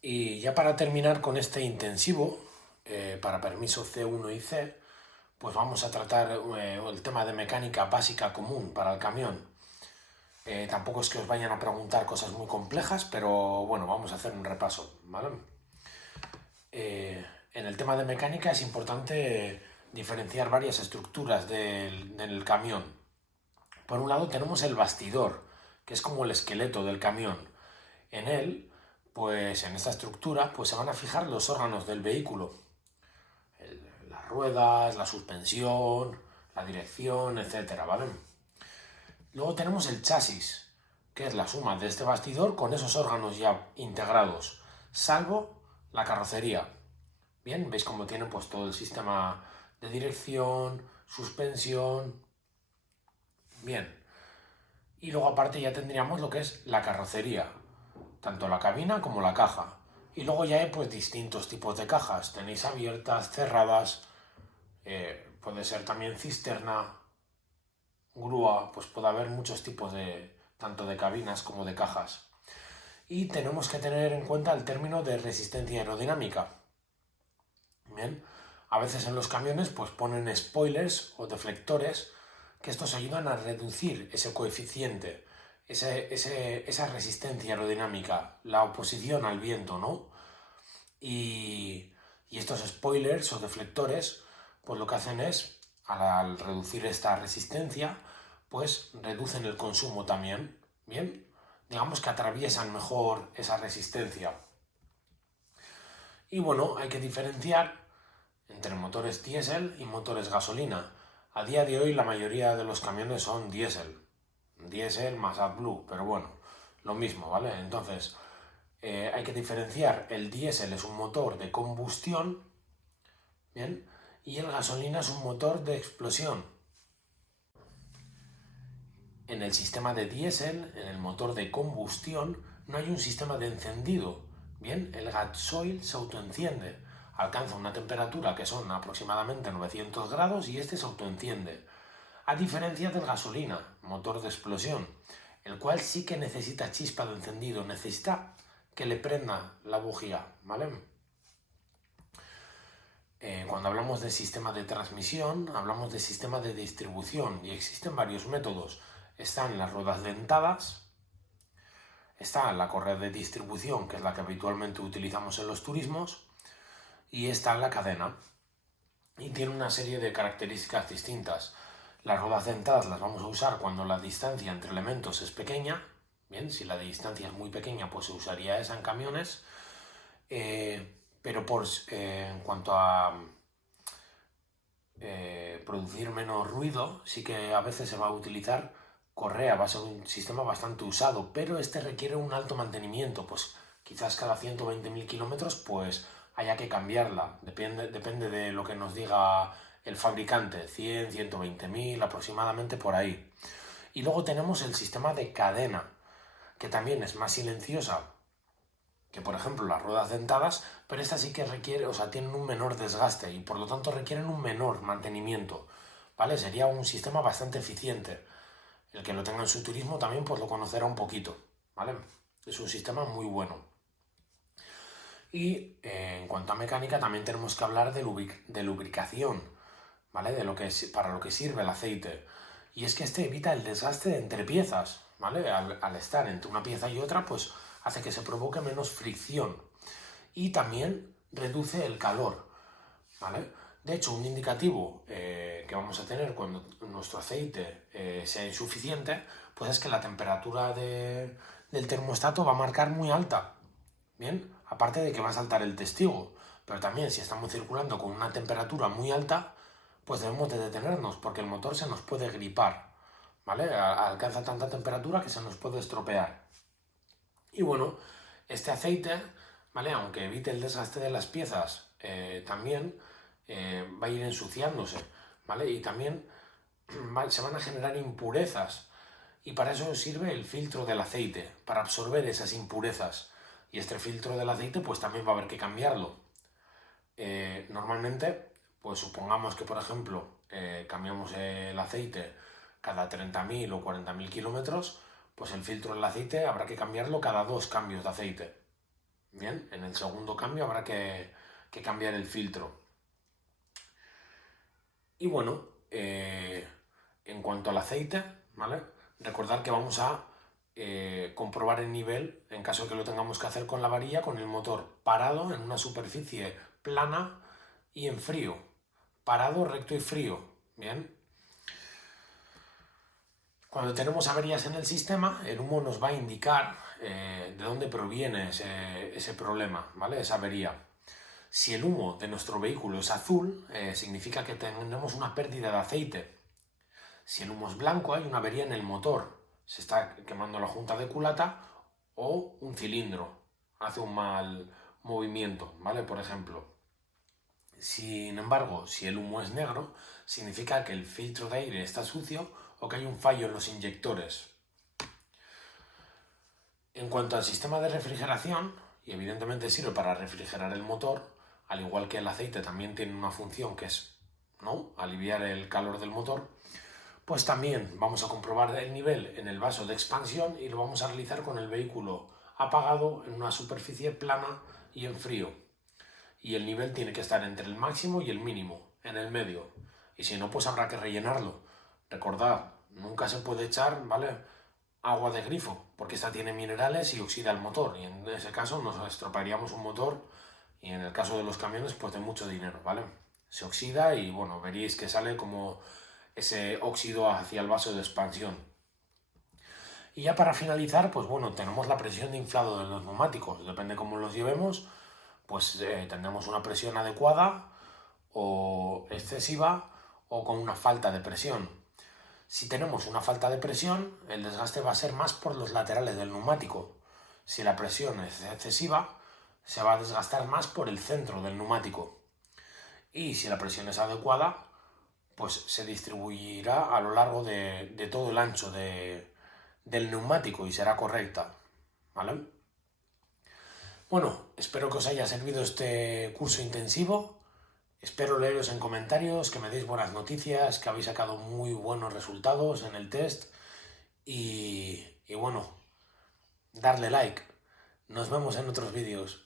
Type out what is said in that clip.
Y ya para terminar con este intensivo, para permiso C1 y C, pues vamos a tratar el tema de mecánica básica común para el camión. Tampoco es que os vayan a preguntar cosas muy complejas, pero bueno, vamos a hacer un repaso, ¿vale? En el tema de mecánica es importante diferenciar varias estructuras del camión. Por un lado tenemos el bastidor, que es como el esqueleto del camión. En él, pues en esta estructura, pues se van a fijar los órganos del vehículo. Las ruedas, la suspensión, la dirección, etcétera, ¿vale? Luego tenemos el chasis, que es la suma de este bastidor con esos órganos ya integrados, salvo la carrocería. Bien, veis cómo tiene pues todo el sistema de dirección, suspensión. Bien. Y luego aparte ya tendríamos lo que es la carrocería, tanto la cabina como la caja. Y luego ya hay pues distintos tipos de cajas. Tenéis abiertas, cerradas, puede ser también cisterna, grúa, pues puede haber muchos tipos de tanto de cabinas como de cajas. Y tenemos que tener en cuenta el término de resistencia aerodinámica. Bien, a veces en los camiones pues ponen spoilers o deflectores que estos ayudan a reducir ese coeficiente, esa resistencia aerodinámica, la oposición al viento, ¿no? Y estos spoilers o deflectores pues lo que hacen es, al reducir esta resistencia, pues reducen el consumo también, ¿bien? Digamos que atraviesan mejor esa resistencia. Y bueno, hay que diferenciar entre motores diésel y motores gasolina. A día de hoy la mayoría de los camiones son diésel más AdBlue, pero bueno, lo mismo, ¿vale? Entonces, hay que diferenciar, el diésel es un motor de combustión, ¿bien? Y el gasolina es un motor de explosión. En el sistema de diésel, en el motor de combustión, no hay un sistema de encendido, ¿bien? El gasoil se autoenciende, alcanza una temperatura que son aproximadamente 900 grados y este se autoenciende. A diferencia del gasolina, motor de explosión, el cual sí que necesita chispa de encendido, necesita que le prenda la bujía, ¿vale? Cuando hablamos de sistema de transmisión, hablamos de sistema de distribución y existen varios métodos. Están las ruedas dentadas, está la correa de distribución, que es la que habitualmente utilizamos en los turismos, y está la cadena. Y tiene una serie de características distintas. Las ruedas dentadas las vamos a usar cuando la distancia entre elementos es pequeña. Bien, si la distancia es muy pequeña, pues se usaría esa en camiones. Pero en cuanto a producir menos ruido, sí que a veces se va a utilizar correa, va a ser un sistema bastante usado, pero este requiere un alto mantenimiento, pues quizás cada 120.000 kilómetros pues haya que cambiarla, depende de lo que nos diga el fabricante, 100, 120.000 aproximadamente por ahí. Y luego tenemos el sistema de cadena, que también es más silenciosa que por ejemplo las ruedas dentadas, pero esta sí que requiere, o sea, tienen un menor desgaste y por lo tanto requieren un menor mantenimiento, ¿vale? Sería un sistema bastante eficiente. El que lo tenga en su turismo también pues lo conocerá un poquito, ¿vale? Es un sistema muy bueno. Y en cuanto a mecánica también tenemos que hablar de lubricación, ¿vale? Para lo que sirve el aceite. Y es que este evita el desgaste entre piezas, ¿vale? Al estar entre una pieza y otra, pues hace que se provoque menos fricción. Y también reduce el calor, ¿vale? De hecho, un indicativo que vamos a tener cuando nuestro aceite sea insuficiente, pues es que la temperatura del termostato va a marcar muy alta, ¿bien? Aparte de que va a saltar el testigo, pero también si estamos circulando con una temperatura muy alta, pues debemos de detenernos porque el motor se nos puede gripar, ¿vale? Alcanza tanta temperatura que se nos puede estropear. Y bueno, este aceite, ¿vale? Aunque evite el desgaste de las piezas, también va a ir ensuciándose, ¿vale? Y también se van a generar impurezas. Y para eso sirve el filtro del aceite, para absorber esas impurezas. Y este filtro del aceite pues también va a haber que cambiarlo. Normalmente, pues supongamos que por ejemplo cambiamos el aceite cada 30.000 o 40.000 kilómetros, pues el filtro del aceite habrá que cambiarlo cada 2 cambios de aceite, Bien, en el segundo cambio habrá que cambiar el filtro. Y bueno, en cuanto al aceite, ¿vale? Recordar que vamos a comprobar el nivel, en caso de que lo tengamos que hacer con la varilla, con el motor parado en una superficie plana y en frío. Parado, recto y frío. Bien. Cuando tenemos averías en el sistema, el humo nos va a indicar de dónde proviene ese problema, ¿vale? Esa avería. Si el humo de nuestro vehículo es azul, significa que tenemos una pérdida de aceite. Si el humo es blanco, hay una avería en el motor. Se está quemando la junta de culata o un cilindro. Hace un mal movimiento, ¿vale? Por ejemplo. Sin embargo, si el humo es negro, significa que el filtro de aire está sucio o que hay un fallo en los inyectores. En cuanto al sistema de refrigeración, y evidentemente sirve para refrigerar el motor, al igual que el aceite también tiene una función que es, ¿no?, aliviar el calor del motor, pues también vamos a comprobar el nivel en el vaso de expansión y lo vamos a realizar con el vehículo apagado en una superficie plana y en frío. Y el nivel tiene que estar entre el máximo y el mínimo, en el medio. Y si no, pues habrá que rellenarlo. Recordad, nunca se puede echar, ¿vale?, agua de grifo, porque esta tiene minerales y oxida el motor. Y en ese caso nos estropearíamos un motor y en el caso de los camiones, pues de mucho dinero, ¿vale? Se oxida y bueno, veréis que sale como ese óxido hacia el vaso de expansión. Y ya para finalizar, pues bueno, tenemos la presión de inflado de los neumáticos. Depende cómo los llevemos, pues tendremos una presión adecuada o excesiva o con una falta de presión. Si tenemos una falta de presión, el desgaste va a ser más por los laterales del neumático. Si la presión es excesiva, se va a desgastar más por el centro del neumático. Y si la presión es adecuada, pues se distribuirá a lo largo de todo el ancho del neumático y será correcta, ¿vale? Bueno, espero que os haya servido este curso intensivo. Espero leeros en comentarios, que me deis buenas noticias, que habéis sacado muy buenos resultados en el test. Y bueno, darle like. Nos vemos en otros vídeos.